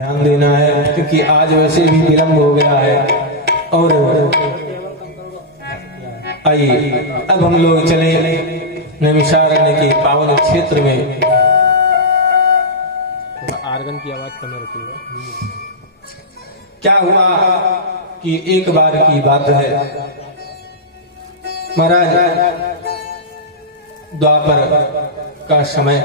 ध्यान देना है, क्योंकि आज वैसे भी विलंब हो गया है। और आइए अब हम लोग चले नैमिषारण्य के पावन क्षेत्र में। आर्गन की आवाज कम रखिएगा। क्या हुआ कि एक बार की बात है, महाराज द्वापर का समय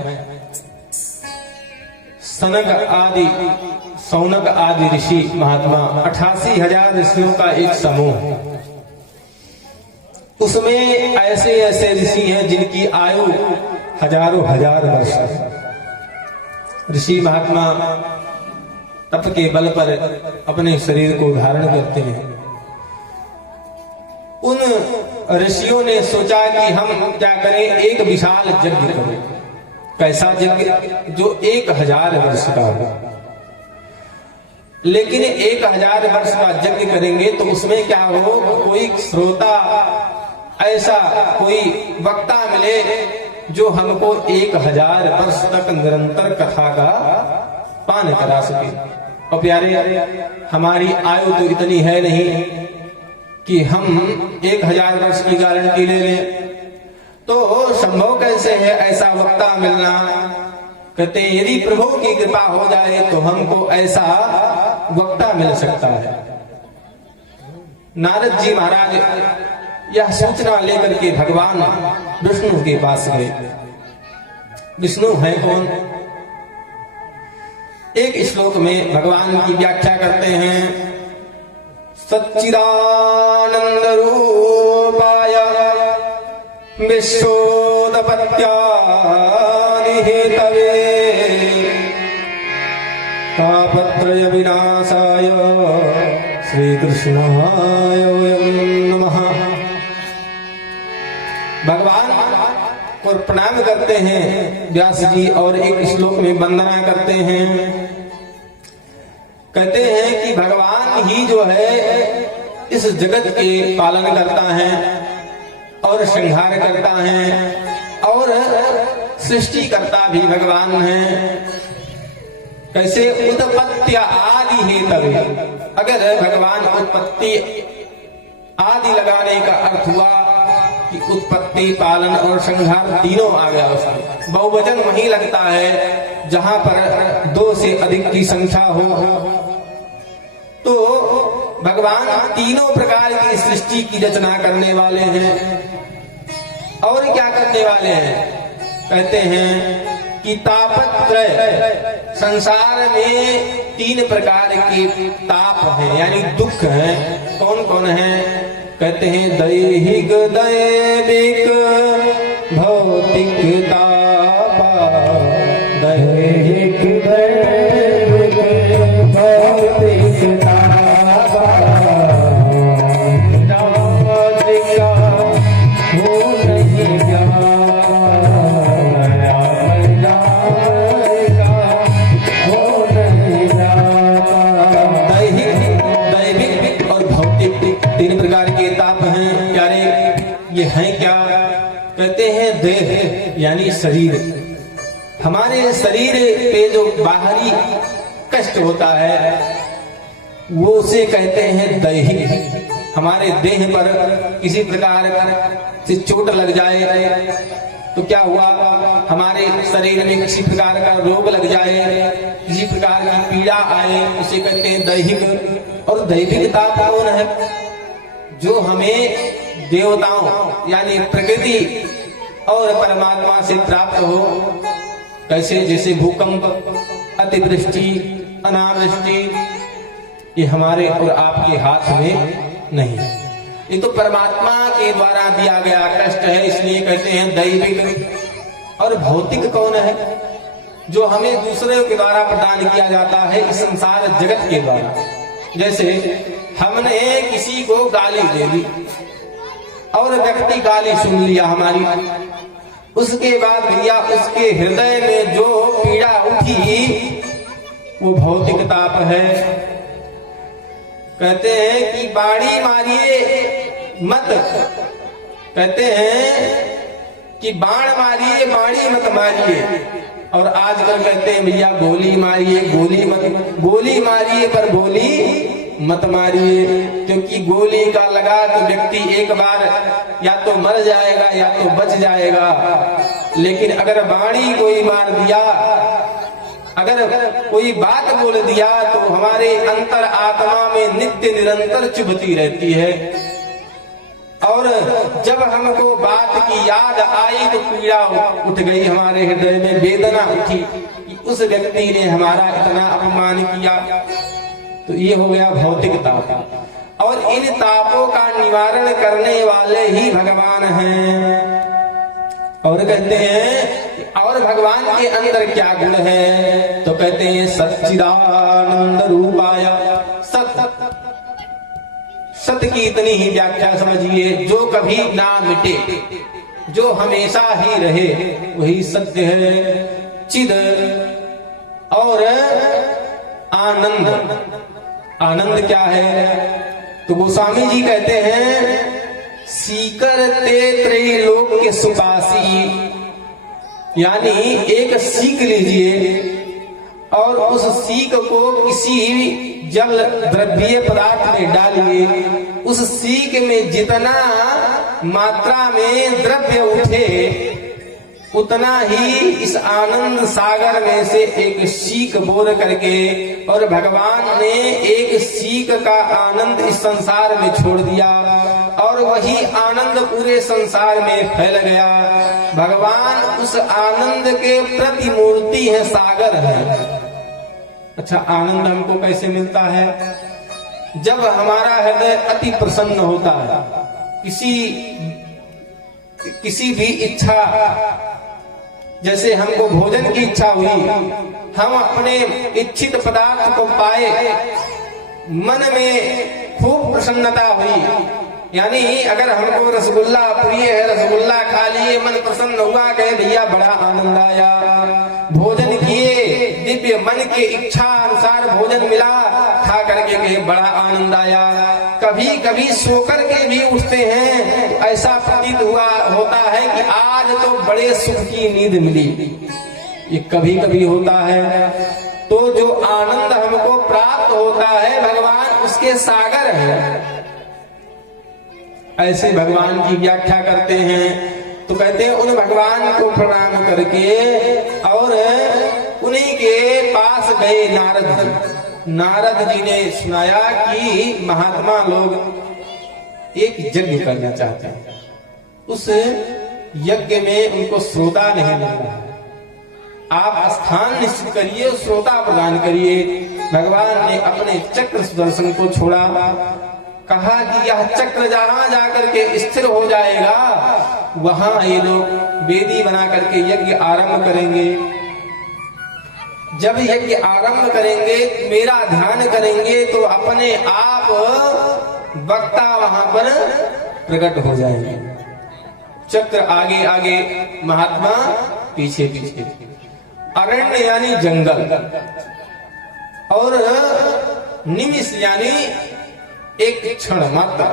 सौनक आदि ऋषि महात्मा 88,000 ऋषियों का एक समूह, उसमें ऐसे ऐसे ऋषि हैं जिनकी आयु हजारों हजार वर्ष है। ऋषि महात्मा तप के बल पर अपने शरीर को धारण करते हैं। उन ऋषियों ने सोचा कि हम क्या करें, एक विशाल यज्ञ करें। कैसा यज्ञ? जो 1000 वर्ष का हो। लेकिन 1000 वर्ष का यज्ञ करेंगे तो उसमें क्या हो, कोई श्रोता ऐसा कोई वक्ता मिले जो हमको 1000 वर्ष तक निरंतर कथा का पान करा सके। और प्यारे, हमारी आयु तो इतनी है नहीं कि हम 1000 वर्ष की गारंटी ले लें। तो संभव कैसे है ऐसा वक्ता मिलना? कहते हैं यदि प्रभु की कृपा हो जाए तो हमको ऐसा वक्ता मिल सकता है। नारद जी महाराज यह सूचना लेकर के भगवान विष्णु के पास गए। विष्णु है कौन? एक श्लोक में भगवान की व्याख्या करते हैं, सच्चिदानंद रूपाय विश्वोत्पत्त्यादिहेतवे तापत्रय विनाशाय श्रीकृष्णाय नमः। भगवान को प्रणाम करते हैं व्यास जी, और एक श्लोक में वंदना करते हैं। कहते हैं कि भगवान ही जो है इस जगत के पालन करता है और संहार करता है और सृष्टि करता भी भगवान है। कैसे? उत्पत्ति आदि हेतवे। अगर भगवान उत्पत्ति आदि लगाने का अर्थ हुआ कि उत्पत्ति, पालन और संहार तीनों आ गया उसमें। बहुवचन वही लगता है जहां पर 2 से अधिक की संख्या हो। तो भगवान तीनों प्रकार की सृष्टि की रचना करने वाले हैं। और क्या करने वाले हैं? कहते हैं कि तापत्रय, संसार में 3 प्रकार के ताप हैं, यानी दुख हैं। कौन कौन है? कहते हैं दैहिक, दैविक, भौतिक ताप। दैहिक, दैविक, भौतिक ताप। हैं क्या? कहते हैं देह, यानी शरीर। हमारे शरीर पे जो बाहरी कष्ट होता है वो उसे कहते हैं दैहिक। हमारे देह पर किसी प्रकार से चोट लग जाए तो क्या हुआ, हमारे शरीर में किसी प्रकार का रोग लग जाए, किसी प्रकार की पीड़ा आए, उसे कहते हैं दैहिक। और दैविक ताप कौन है? जो हमें देवताओं यानी प्रकृति और परमात्मा से प्राप्त हो। कैसे? जैसे भूकंप, अतिवृष्टि, अनावृष्टि, ये हमारे और आपके हाथ में नहीं, ये तो परमात्मा के द्वारा दिया गया कष्ट है, इसलिए कहते हैं दैविक। और भौतिक कौन है? जो हमें दूसरे के द्वारा प्रदान किया जाता है, इस संसार जगत के द्वारा। जैसे हमने किसी को गाली दे दी और व्यक्ति गाली सुन लिया हमारी, उसके बाद भैया उसके हृदय में जो पीड़ा उठी वो भौतिक ताप है। कहते हैं कि बाड़ी मारिए मत, कहते हैं कि बाण मारिए बाड़ी मत मारिए। और आजकल कहते हैं भैया गोली मारिए, गोली मारिए पर गोली मत मारिए, क्योंकि गोली का लगा तो व्यक्ति एक बार या तो मर जाएगा या तो बच जाएगा, लेकिन अगर वाणी कोई मार दिया, अगर कोई बात बोल दिया तो हमारे अंतर आत्मा में नित्य निरंतर चुभती रहती है। और जब हमको बात की याद आई तो पीड़ा उठ गई, हमारे हृदय में वेदना उठी कि उस व्यक्ति ने हमारा इतना अपमान किया। तो ये हो गया भौतिक ताप। और इन तापों का निवारण करने वाले ही भगवान हैं। और कहते हैं और भगवान के अंदर क्या गुण है, तो कहते हैं सच्चिदानंद रूपाय। सत की इतनी ही व्याख्या समझिए, जो कभी ना मिटे, जो हमेशा ही रहे, वही सत्य है। चिद और आनंद। आनंद क्या है, तो गोस्वामी जी कहते हैं सीकर ते त्रैलोक के सुपासी, यानी एक सीख लीजिए और उस सीख को किसी जल द्रव्य पदार्थ में डालिए, उस सीख में जितना मात्रा में द्रव्य उठे उतना ही इस आनंद सागर में से एक सीख बोर करके, और भगवान ने एक सीख का आनंद इस संसार में छोड़ दिया और वही आनंद पूरे संसार में फैल गया। भगवान उस आनंद के प्रतिमूर्ति है, सागर है। अच्छा, आनंद हमको कैसे मिलता है, जब हमारा हृदय अति प्रसन्न होता है, किसी भी इच्छा, जैसे हमको भोजन की इच्छा हुई, हम अपने इच्छित पदार्थ को पाए, मन में खूब प्रसन्नता हुई, यानी अगर हमको रसगुल्ला प्रिय है, रसगुल्ला खा लिए, मन प्रसन्न हुआ, कहे भैया बड़ा आनंद आया। भोजन किए, दिव्य मन के इच्छा अनुसार भोजन मिला, खा करके कहे बड़ा आनंद आया। कभी कभी सोकर के भी उठते हैं, ऐसा प्रतीत होता है कि आज तो बड़े सुख की नींद मिली, ये कभी कभी होता है। तो जो आनंद हमको प्राप्त होता है, भगवान उसके सागर है। ऐसे भगवान की व्याख्या करते हैं, तो कहते हैं उन भगवान को प्रणाम करके और उन्हीं के पास गए नारद जी। नारद जी ने सुनाया कि महात्मा लोग एक यज्ञ करना चाहते हैं, उस यज्ञ में उनको श्रोता नहीं मिल रहा है, आप स्थान निश्चित करिए, श्रोता प्रदान करिए। भगवान ने अपने चक्र सुदर्शन को छोड़ा, कहा कि यह चक्र जहां जाकर के स्थिर हो जाएगा, वहां ये लोग वेदी बना करके यज्ञ आरंभ करेंगे। जब यज्ञ आरंभ करेंगे, मेरा ध्यान करेंगे, तो अपने आप वक्ता वहां पर प्रकट हो जाएंगे। चक्र आगे आगे, महात्मा पीछे पीछे। अरण्य यानी जंगल, और निमिष यानी एक क्षण मात्र,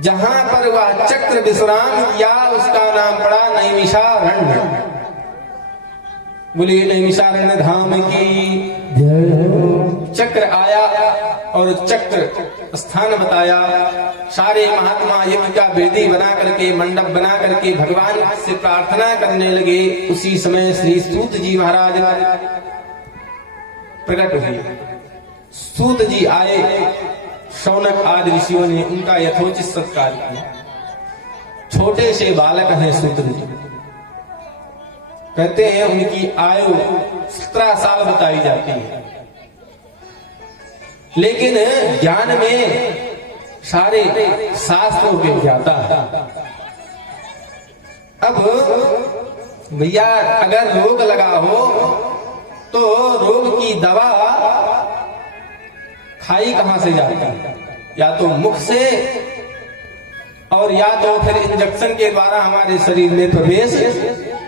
जहां पर वह चक्र विश्राम किया, उसका नाम पड़ा नैमिषारण्य। बोलिए नैमिषारण्य धाम की। चक्र आया और चक्र स्थान बताया। सारे महात्मा यज्ञ का वेदी बना करके, मंडप बना करके भगवान से प्रार्थना करने लगे। उसी समय श्री सूत जी महाराज प्रकट हुए। सूत जी आए, शौनक आदि ऋषियों ने उनका यथोचित सत्कार किया। छोटे से बालक हैं सूत जी, कहते हैं उनकी आयु 17 साल बताई जाती है, लेकिन ज्ञान में सारे शास्त्रों के ज्ञाता है। अब भैया अगर रोग लगा हो तो रोग की दवा खाई कहां से जाती है, या तो मुख से और या तो फिर इंजेक्शन के द्वारा हमारे शरीर में प्रवेश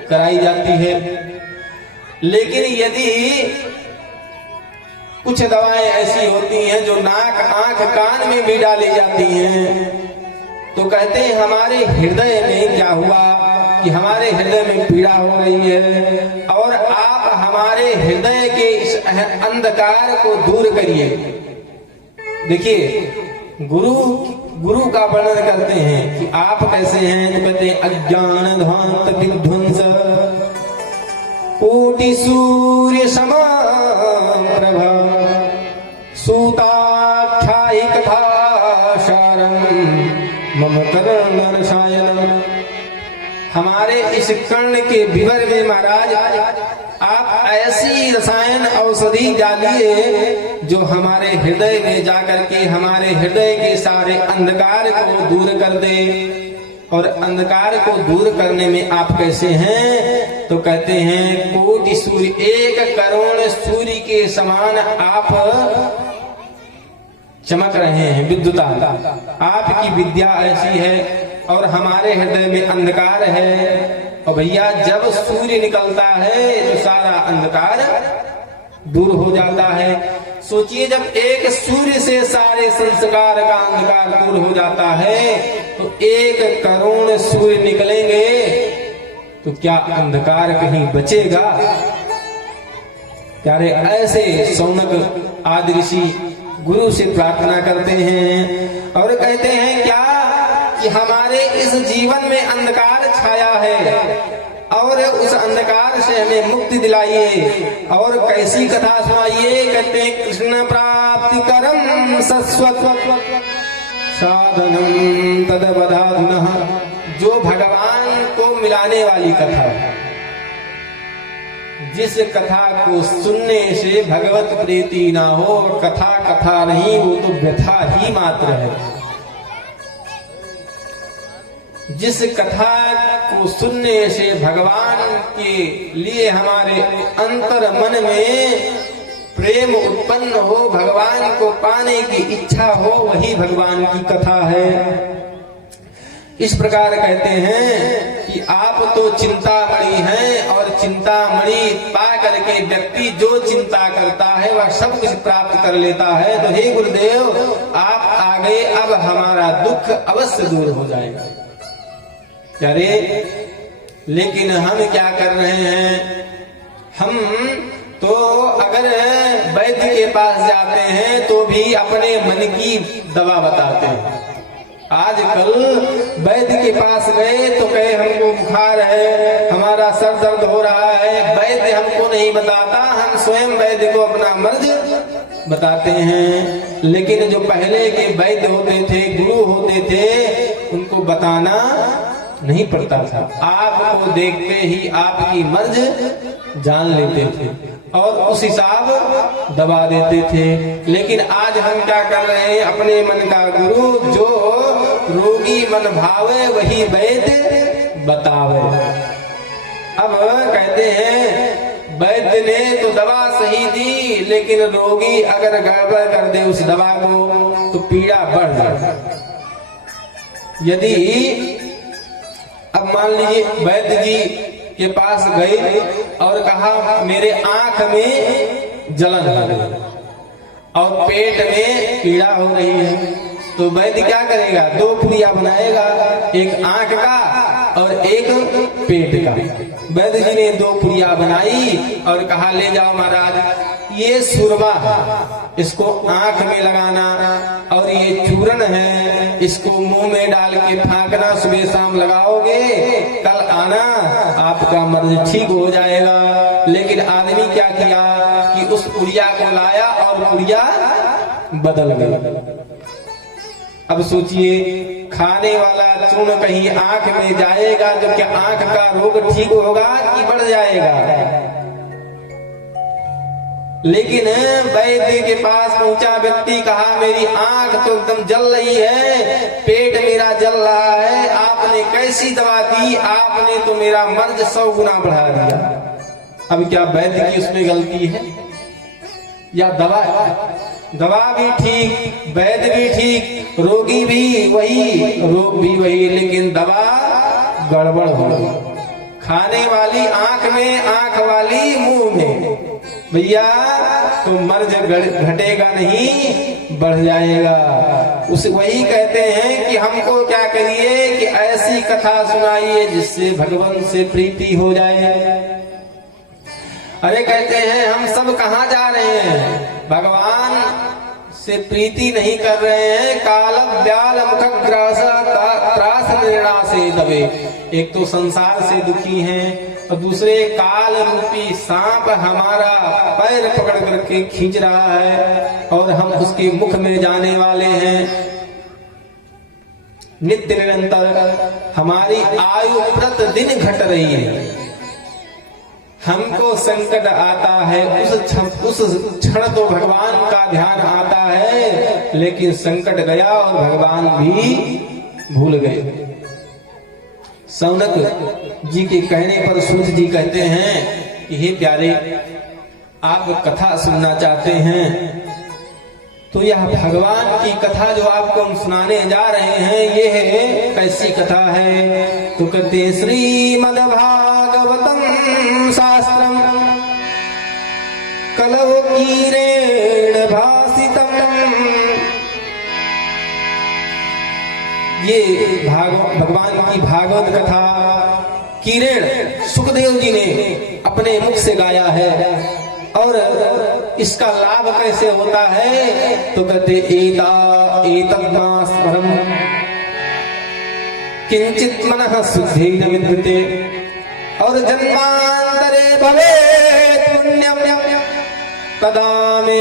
कराई जाती है। लेकिन यदि कुछ दवाएं ऐसी होती हैं जो नाक, आंख, कान में भी डाली जाती हैं, तो कहते हैं हमारे हृदय में क्या हुआ, कि हमारे हृदय में पीड़ा हो रही है और आप हमारे हृदय के इस अंधकार को दूर करिए। देखिए गुरु का वर्णन करते हैं कि आप कैसे हैं, तो कहते हैं अज्ञान ध्वांत विध्वंस कोटि सूर्य समप्रभ सूताख्यायिक भाषारं मम कर्णरसायन। हमारे इस कर्ण के विवर में महाराज आप ऐसी रसायन औषधि डालिए जो हमारे हृदय में जाकर के हमारे हृदय के सारे अंधकार को दूर कर दे। और अंधकार को दूर करने में आप कैसे हैं, तो कहते हैं कोटि सूर्य, 1 करोड़ सूर्य के समान आप चमक रहे हैं, विद्युता आपकी विद्या ऐसी है और हमारे हृदय में अंधकार है। और भैया जब सूर्य निकलता है तो सारा अंधकार दूर हो जाता है। सोचिए जब एक सूर्य से सारे संस्कार का अंधकार दूर हो जाता है तो 1 करोड़ सूर्य निकलेंगे तो क्या अंधकार कहीं बचेगा? प्यारे ऐसे शौनक आदि ऋषि गुरु से प्रार्थना करते हैं और कहते हैं क्या कि हमारे इस जीवन में अंधकार छाया है और उस अंधकार से हमें मुक्ति दिलाइए। और कैसी कथा सुनाइए? कहते हैं कृष्ण प्राप्ति करम सस्वत साधनम तदवधाधुनः, जो भगवान को मिलाने वाली कथा, जिस कथा को सुनने से भगवत प्रीति ना हो, कथा कथा नहीं, वो तो व्यथा ही मात्र है। जिस कथा को सुनने से भगवान के लिए हमारे अंतर मन में प्रेम उत्पन्न हो, भगवान को पाने की इच्छा हो, वही भगवान की कथा है। इस प्रकार कहते हैं कि आप तो चिंतामणि हैं और चिंतामणि पा करके व्यक्ति जो चिंता करता है वह सब कुछ प्राप्त कर लेता है। तो हे गुरुदेव आप आ गए, अब हमारा दुख अवश्य दूर हो जाएगा। अरे लेकिन हम क्या कर रहे हैं, हम तो अगर वैद्य के पास जाते हैं तो भी अपने मन की दवा बताते हैं। आजकल वैद्य के पास गए तो कहे हमको बुखार है, हमारा सर दर्द हो रहा है, वैद्य हमको नहीं बताता, हम स्वयं वैद्य को अपना मर्ज बताते हैं। लेकिन जो पहले के वैद्य होते थे, गुरु होते थे, उनको बताना नहीं पड़ता था, आपको देखते ही आपकी मर्ज जान लेते थे और उस हिसाब दबा देते थे। लेकिन आज हम क्या कर रहे हैं, अपने मन का गुरु जो रोगी मन भावे वही वैद्य बतावे। अब कहते हैं वैद्य ने तो दवा सही दी, लेकिन रोगी अगर गड़बड़ कर दे उस दवा को तो पीड़ा बढ़ जाए। यदि अब मान लीजिए वैद्य जी के पास गए और कहा मेरे आंख में जलन हो गई और पेट में पीड़ा हो रही है, तो वैद्य क्या करेगा? 2 पुड़िया बनाएगा, एक आंख का और एक पेट का। वैद्य जी ने 2 पुड़िया बनाई और कहा ले जाओ महाराज, ये सुरमा है, इसको आंख में लगाना, और ये चूरन है, इसको मुंह में डाल के फांकना, सुबह शाम लगाओगे, कल आना, आपका मर्ज ठीक हो जाएगा। लेकिन आदमी क्या किया कि उस पुड़िया को लाया और पुड़िया बदल गई। अब सोचिए खाने वाला चूर्ण कहीं आंख में जाएगा तो क्या आंख का रोग ठीक होगा कि बढ़ जाएगा? लेकिन वैद्य के पास पहुंचा व्यक्ति, कहा मेरी आंख तो एकदम जल रही है, पेट मेरा जल रहा है, आपने कैसी दवा दी? आपने तो मेरा मर्ज 100 गुना बढ़ा दिया। अब क्या वैद्य की उसमें गलती है या दवा? दवा भी ठीक, वैद्य भी ठीक, रोगी भी वही, रोग भी वही, लेकिन दवा गड़बड़ हो गई। खाने वाली आंख में, आंख वाली मुंह में, भैया तो मर्ज घटेगा नहीं, बढ़ जाएगा। उस वही कहते हैं कि हमको क्या करिए कि ऐसी कथा सुनाइए जिससे भगवान से प्रीति हो जाए। अरे कहते हैं हम सब कहाँ जा रहे हैं, भगवान से प्रीति नहीं कर रहे हैं। काल व्याल मुखग्रास त्रास निर्णा से दबे, एक तो संसार से दुखी हैं और दूसरे काल रूपी सांप हमारा पैर पकड़ करके खींच रहा है और हम उसके मुख में जाने वाले हैं। नित्य निरंतर हमारी आयु प्रतिदिन घट रही है। हमको संकट आता है, उस क्षण तो भगवान का ध्यान आता है, लेकिन संकट गया और भगवान भी भूल गए। सौनक जी के कहने पर सूत जी कहते हैं कि हे प्यारे, आप कथा सुनना चाहते हैं तो यह भगवान की कथा जो आपको हम सुनाने जा रहे हैं, ये है कैसी कथा है। तो कहते श्रीमद्भागवतम शास्त्रम कलवकीरेण भासितम। ये भगवान की भागवत कथा किरण सुखदेव जी ने अपने मुख से गाया है। और इसका लाभ कैसे होता है, तो कहते एतद्मास्मरम् किंचित मनः शुद्धेन विद्यते और जन्मांतरे भवेत् पुण्यम तदा मे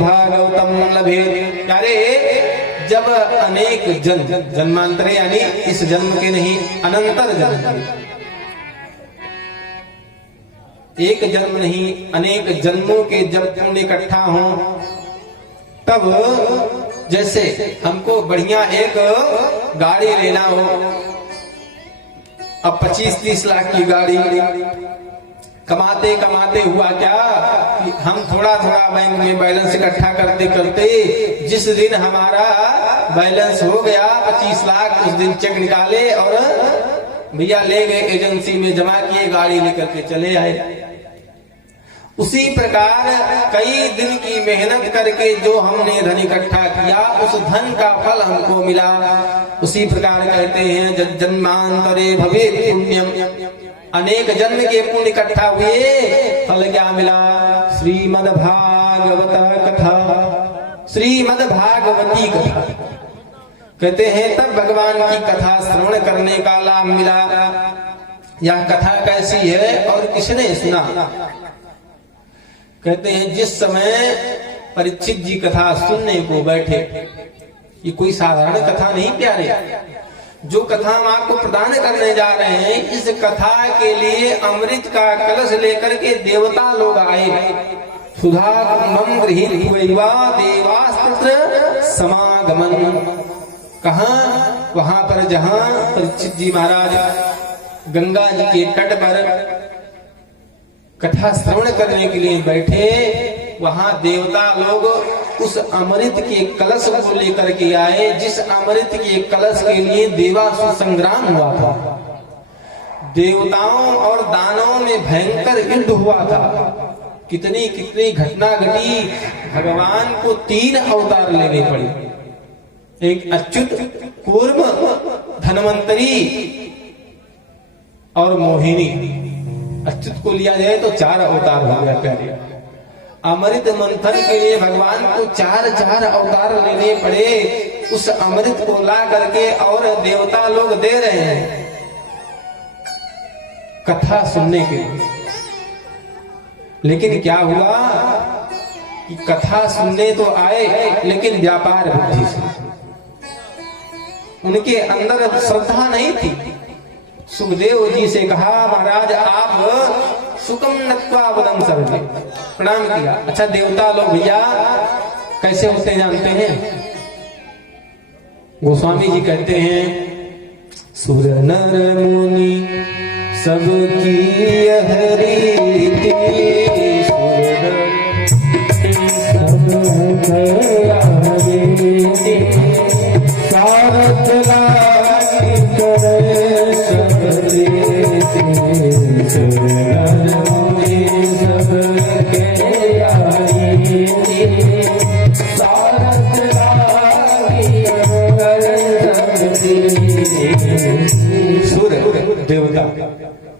भागवतम लभेत्। अरे जब अनेक जन्मांतरे यानी इस जन्म के नहीं, अनंतर जन्म, एक जन्म नहीं अनेक जन्मों के जब पुण्य इकट्ठा हो, तब जैसे हमको बढ़िया एक गाड़ी लेना हो, अब 25-30 लाख की गाड़ी कमाते कमाते हुआ क्या कि हम थोड़ा थोड़ा बैंक में बैलेंस इकट्ठा करते करते जिस दिन हमारा बैलेंस हो गया 25 लाख, उस दिन चेक निकाले और भैया ले गए एजेंसी में जमा किए, गाड़ी लेकर के चले आए। उसी प्रकार कई दिन की मेहनत करके जो हमने धन इकट्ठा किया, उस धन का फल हमको मिला। उसी प्रकार कहते हैं जन्मांतरे भवेत् पुण्यम, अनेक जन्म के पुण्य इकट्ठा हुए, फल क्या मिला? श्रीमद्भागवत कथा, श्रीमद्भागवती कथा। कहते हैं तब भगवान की कथा श्रवण करने का लाभ मिला। यह कथा कैसी है और किसने सुना? कहते हैं जिस समय परीक्षित जी कथा सुनने को बैठे, ये कोई साधारण कथा नहीं प्यारे, जो कथा हम आपको प्रदान करने जा रहे हैं, इस कथा के लिए अमृत का कलश लेकर के देवता लोग आए। सुधा मम गृहीत हुआ देवास्त्र समागमन। कहाँ? वहां पर जहां परीक्षित जी महाराज गंगा जी के तट पर कथा श्रवण करने के लिए बैठे, वहां देवता लोग उस अमृत के कलश को लेकर के आए, जिस अमृत के कलश के लिए देवासुर संग्राम हुआ था। देवताओं और दानवों में भयंकर युद्ध हुआ था। कितनी कितनी घटना घटी, भगवान को 3 अवतार लेने पड़े। एक अच्युत, कूर्म, धन्वंतरी और मोहिनी। अच्युत को लिया जाए तो 4 अवतार हो गया प्यारे। अमृत मंथन के लिए भगवान को 4 अवतार लेने पड़े, उस अमृत को ला करके और देवता लोग दे रहे हैं कथा सुनने के लिए। लेकिन क्या हुआ कि कथा सुनने तो आए, लेकिन व्यापार बुद्धि से, उनके अंदर श्रद्धा नहीं थी। सुखदेव जी से कहा महाराज आप सुकम नत्वा वदम सर्वे, प्रणाम किया। अच्छा देवता लोग भैया कैसे होते जानते हैं? गोस्वामी जी कहते हैं सुर नर मुनि सबकी यह रीति, सुर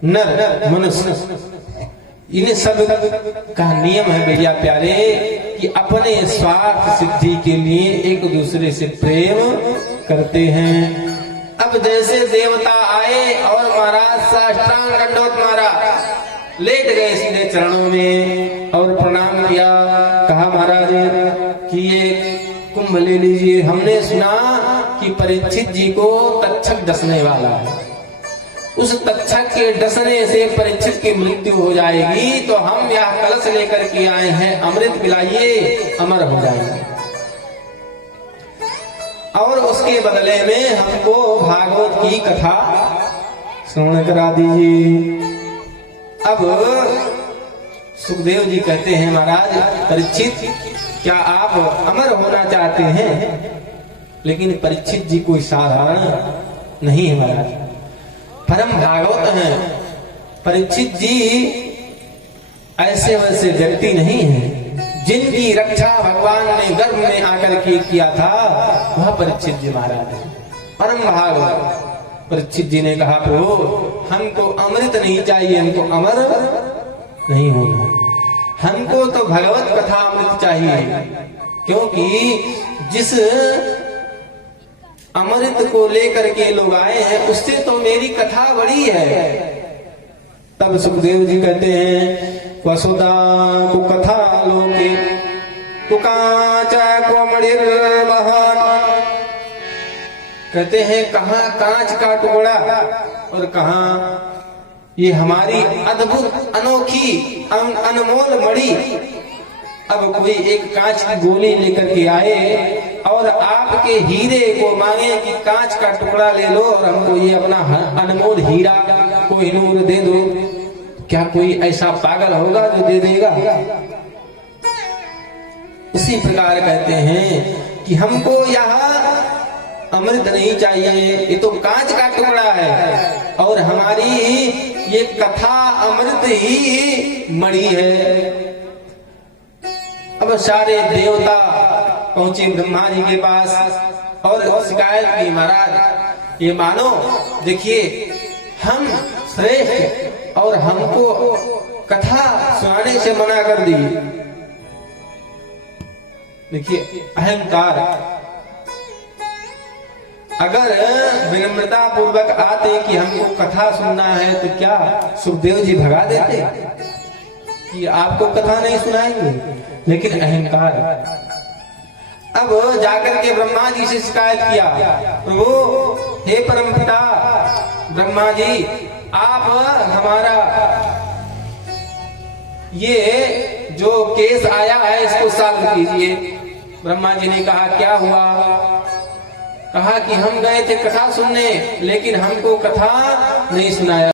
नर मनुष्य, इन सब का नियम है भैया प्यारे कि अपने स्वार्थ सिद्धि के लिए एक दूसरे से प्रेम करते हैं। अब जैसे देवता आए और महाराज साष्टांग दंडवत मारा, लेट गए सीधे चरणों में और प्रणाम किया। कहा महाराज कि ये कुंभ ले लीजिए, हमने सुना कि परीक्षित जी को तक्षक डसने वाला है, उस तक्षक के डसने से परीक्षित की मृत्यु हो जाएगी, तो हम यह कलश लेकर के आए हैं, अमृत पिलाइए, अमर हो जाएंगे और उसके बदले में हमको भागवत की कथा श्रवण करा दीजिए। अब सुखदेव जी कहते हैं महाराज परीक्षित, क्या आप अमर होना चाहते हैं? लेकिन परीक्षित जी कोई साधारण नहीं है महाराज, परम भागवत हैं। परीक्षित जी ऐसे वैसे व्यक्ति नहीं है, जिनकी रक्षा भगवान ने गर्भ में आकर के किया था वह परीक्षित जी महाराज है, परम भागवत। परीक्षित जी ने कहा प्रभु हमको अमृत नहीं चाहिए, हमको अमर नहीं होना, हमको तो भगवत कथा अमृत चाहिए, क्योंकि जिस अमृत को लेकर के लोग आए हैं उससे तो मेरी कथा बड़ी है। तब सुखदेव जी कहते हैं वसुधा को कथा लोके कुकाचा को मणिर महान, कहते हैं कहाँ कांच का टुकड़ा और कहाँ ये हमारी अद्भुत अनोखी अनमोल मणि। अब कोई एक कांच की गोली लेकर के आए और आपके हीरे को मांगे कि कांच का टुकड़ा ले लो और हमको ये अपना अनमोल हीरा कोहिनूर दे दो, क्या कोई ऐसा पागल होगा जो दे देगा? इसी प्रकार कहते हैं कि हमको यहाँ अमृत नहीं चाहिए, ये तो कांच का टुकड़ा है और हमारी ये कथा अमृत ही मणि है। अब सारे देवता पहुंचे ब्रह्मा जी के पास और शिकायत की महाराज ये मानो देखिए हम श्रेष्ठ और हमको कथा सुनाने से मना कर दी। देखिए अहंकार, अगर विनम्रता पूर्वक आते कि हमको कथा सुनना है तो क्या सुखदेव जी भगा देते कि आपको कथा नहीं सुनाएंगे? लेकिन अहंकार। अब जाकर के ब्रह्मा जी से शिकायत किया, प्रभु हे परमपिता ब्रह्मा जी आप हमारा ये जो केस आया है इसको सॉल्व कीजिए। ब्रह्मा जी ने कहा क्या हुआ? कहा कि हम गए थे कथा सुनने लेकिन हमको कथा नहीं सुनाया।